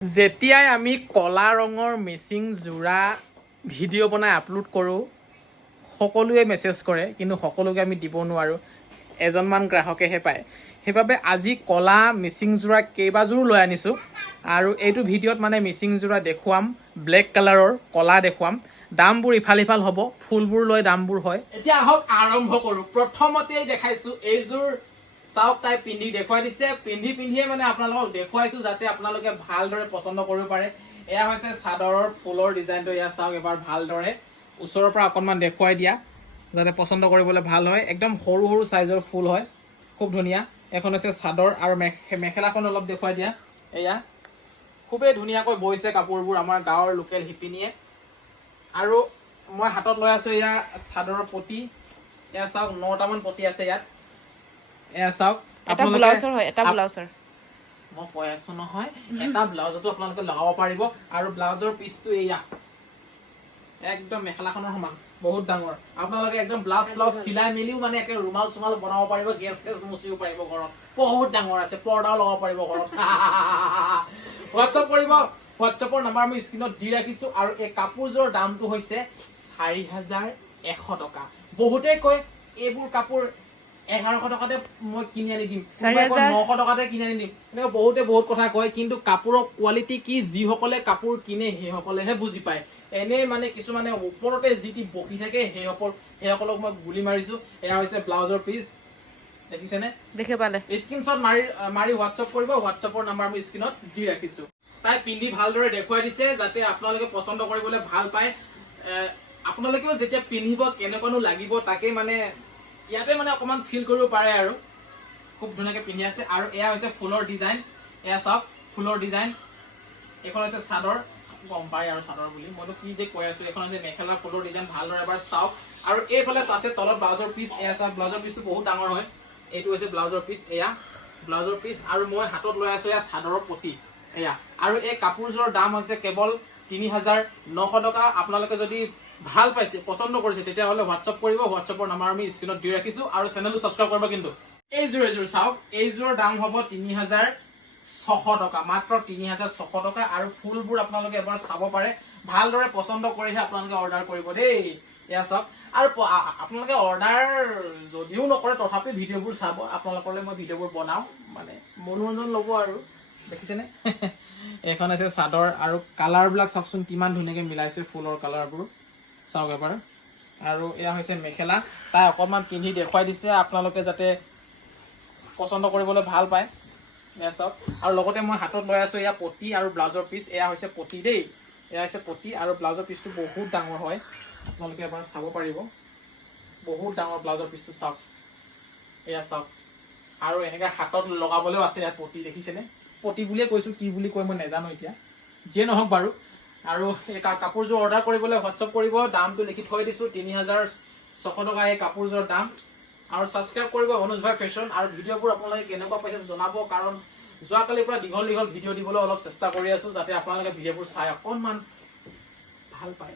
যেতিয়াই আমি কলা ৰঙৰ মিচিং যোৰা ভিডিঅ' বনাই আপলোড কৰোঁ সকলোৱে মেছেজ কৰে, কিন্তু সকলোকে আমি দিব নোৱাৰোঁ, এজনমান গ্ৰাহকেহে পায়। সেইবাবে আজি কলা মিচিং যোৰা কেইবাযোৰো লৈ আনিছোঁ আৰু এইটো ভিডিঅ'ত মানে মিচিং যোৰা দেখুৱাম, ব্লেক কালাৰৰ কলা দেখুৱাম। দামবোৰ ইফাল সিফাল হ'ব, ফুলবোৰ লৈ দামবোৰ হয়। এতিয়া আহক আৰম্ভ কৰোঁ। প্ৰথমতেই দেখাইছোঁ এইযোৰ চাওক, তাই পিন্ধি দেখুৱাই দিছে। পিন্ধিয়ে মানে আপোনালোকক দেখুৱাইছোঁ যাতে আপোনালোকে ভালদৰে পচন্দ কৰিব পাৰে। এয়া হৈছে চাদৰৰ ফুলৰ ডিজাইনটো, এয়া চাওক এবাৰ ভালদৰে ওচৰৰ পৰা অকণমান দেখুৱাই দিয়া যাতে পচন্দ কৰিবলৈ ভাল হয়। একদম সৰু সৰু চাইজৰ ফুল হয়, খুব ধুনীয়া। এখন হৈছে চাদৰ আৰু মেখেলাখন অলপ দেখুৱাই দিয়া। এয়া খুবেই ধুনীয়াকৈ বৈছে কাপোৰবোৰ আমাৰ গাঁৱৰ লোকেল শিপিনীয়ে। আৰু মই হাতত লৈ আছোঁ এয়া চাদৰৰ পতি। এয়া চাওক 9টামান পতি আছে ইয়াত। এয়া চাওক, এটা ব্লাউজৰ হয়, এটা ব্লাউজৰ মই কৈ আছো নহয়, এটা ব্লাউজতো আপোনালোকে লগাব পাৰিব। আৰু ব্লাউজৰ পিচটো এয়া একদম মেখেলাখনৰ সমান, বহুত ডাঙৰ। আপোনালোকে একদম ব্লাউজ চিলাই মেলিও মানে একে ৰুমাল চুমাল বনাব পাৰিব, গেছ চেছ মুচিব পাৰিব ঘৰত। বহুত ডাঙৰ আছে, পৰ্দাও লগাব পাৰিব ঘৰত। হোৱাটছআপ কৰিব, হোৱাটছআপৰ নাম্বাৰ আমি স্ক্ৰীণত দি ৰাখিছোঁ। আৰু এই কাপোৰযোৰৰ দামটো হৈছে 4100 টকা। বহুতেই কয় এইবোৰ কাপোৰ 1100 টকাতে মই কিনি আনি দিম, 900 টকাতে কিনি আনি দিম, এনেকৈ বহুতে বহুত কথা কয়। কিন্তু কাপোৰৰ কোৱালিটি কি যিসকলে কাপোৰ কিনে সেইসকলেহে বুজি পায়। এনেই মানে কিছুমানে ওপৰতে যি টি বকি থাকে, সেইসকলক মই গুলি মাৰিছোঁ। এয়া হৈছে ব্লাউজৰ পিচ, দেখিছেনে? দেখি পালে স্ক্ৰীনশ্বট মাৰি হোৱাটছআপ কৰিব। হোৱাটছআপৰ নাম্বাৰ আমি স্ক্ৰীণত দি ৰাখিছোঁ। তাই পিন্ধি ভালদৰে দেখুৱাই দিছে যাতে আপোনালোকে পচন্দ কৰিবলৈ ভাল পায়। আপোনালোকেও যেতিয়া পিন্ধিব কেনেকুৱানো লাগিব তাকে মানে ইয়াতে মানে অকণমান ফিল কৰিব পাৰে আৰু খুব ধুনীয়াকৈ পিন্ধি আছে। আৰু এয়া হৈছে ফুলৰ ডিজাইন, এয়া চাওক ফুলৰ ডিজাইন। এইখন হৈছে চাদৰ, গম পায় আৰু চাদৰ বুলি মইতো কি যে কৈ আছোঁ। এইখন হৈছে মেখেলাৰ ফুলৰ ডিজাইন, ভালদৰে এবাৰ চাওক। আৰু এইফালে আছে তলত ব্লাউজৰ পিচ, এয়া চাওক ব্লাউজৰ পিচটো বহুত ডাঙৰ হয়। এইটো হৈছে ব্লাউজৰ পিচ, এয়া ব্লাউজৰ পিচ। আৰু মই হাতত লৈ আছোঁ এয়া চাদৰৰ পতি, এয়া। আৰু এই কাপোৰযোৰৰ দাম হৈছে কেৱল 3900 টকা। আপোনালোকে যদি ভাল পাইছে, পচন্দ কৰিছে, তেতিয়াহ'লে হোৱাটছআপ কৰিব। হোৱাটছআপৰ নাম্বাৰ আমি স্ক্ৰীণত দি ৰাখিছোঁ। আৰু চেনেলটো ছাবস্ক্ৰাইব কৰিব। কিন্তু এইযোৰ চাওক, এইযোৰৰ দাম হ'ব 3600 টকা, মাত্ৰ 3600 টকা। আৰু ফুলবোৰ আপোনালোকে এবাৰ চাব পাৰে, ভালদৰে পচন্দ কৰিহে আপোনালোকে অৰ্ডাৰ কৰিব দেই। এয়া চাওক। আৰু আপোনালোকে অৰ্ডাৰ যদিও নকৰে তথাপি ভিডিঅ'বোৰ চাব, আপোনালোকলৈ মই ভিডিঅ'বোৰ বনাওঁ, মানে মনোৰঞ্জন ল'ব আৰু। দেখিছেনে? এইখন হৈছে চাদৰ। আৰু কালাৰবিলাক চাওকচোন কিমান ধুনীয়াকৈ মিলাইছে ফুলৰ কালাৰবোৰ, চাওক এবাৰ। আৰু এয়া হৈছে মেখেলা, তাই অকণমান পিন্ধি দেখুৱাই দিছে আপোনালোকে যাতে পচন্দ কৰিবলৈ ভাল পায়। এয়া চাওক। আৰু লগতে মই হাতত লৈ আছোঁ এয়া পতি আৰু ব্লাউজৰ পিচ। এয়া হৈছে পতি দেই, এয়া হৈছে পতি। আৰু ব্লাউজৰ পিচটো বহুত ডাঙৰ হয়, আপোনালোকে এবাৰ চাব পাৰিব। বহুত ডাঙৰ ব্লাউজৰ পিচটো চাওক, এয়া চাওক। আৰু এনেকৈ হাতত লগাবলৈও আছে ইয়াত পতি, দেখিছেনে? পতি বুলিয়ে কৈছোঁ, কি বুলি কয় মই নাজানো এতিয়া, যিয়ে নহওক বাৰু। আৰু এই কাপোৰযোৰ অৰ্ডাৰ কৰিবলৈ হোৱাটছআপ কৰিব। দামটো লিখি থৈ দিছোঁ, 3600 টকা এই কাপোৰযোৰৰ দাম। আৰু ছাবস্ক্ৰাইব কৰিব অনুজ ভাই ফেশ্বন। আৰু ভিডিঅ'বোৰ আপোনালোকে কেনেকুৱা পাইছে জনাব, কাৰণ যোৱাকালিৰ পৰা দীঘল ভিডিঅ' দিবলৈ অলপ চেষ্টা কৰি আছোঁ যাতে আপোনালোকে ভিডিঅ'বোৰ চাই অকণমান ভাল পায়।